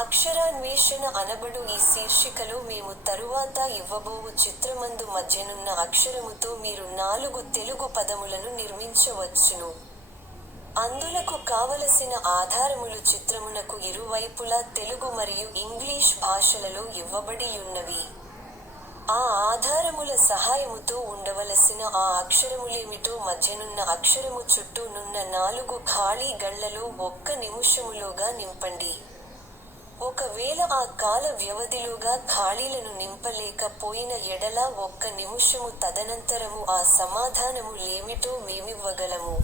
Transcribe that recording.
అక్షరాన్వేషణ అనబడు ఈ శీర్షికలో మేము తరువాత ఇవ్వబోవు చిత్రమందు మధ్యనున్న అక్షరముతో మీరు 4 తెలుగు పదములను నిర్మించవచ్చును. అందులకు కావలసిన ఆధారములు చిత్రమునకు ఇరువైపులా తెలుగు మరియు ఇంగ్లీష్ భాషలలో ఇవ్వబడియున్నవి. ఆ ఆధారముల సహాయముతో ఉండవలసిన ఆ అక్షరములేమిటో మధ్యనున్న అక్షరము చుట్టూ నున్న 4 ఖాళీ గళ్లలో 1 నిముషములోగా నింపండి. ఒకవేళ ఆ కాల వ్యవధిలోగా ఖాళీలను నింపలేక పోయిన ఎడల 1 నిముషము తదనంతరము ఆ సమాధానము లేమిటో మేమివ్వగలము.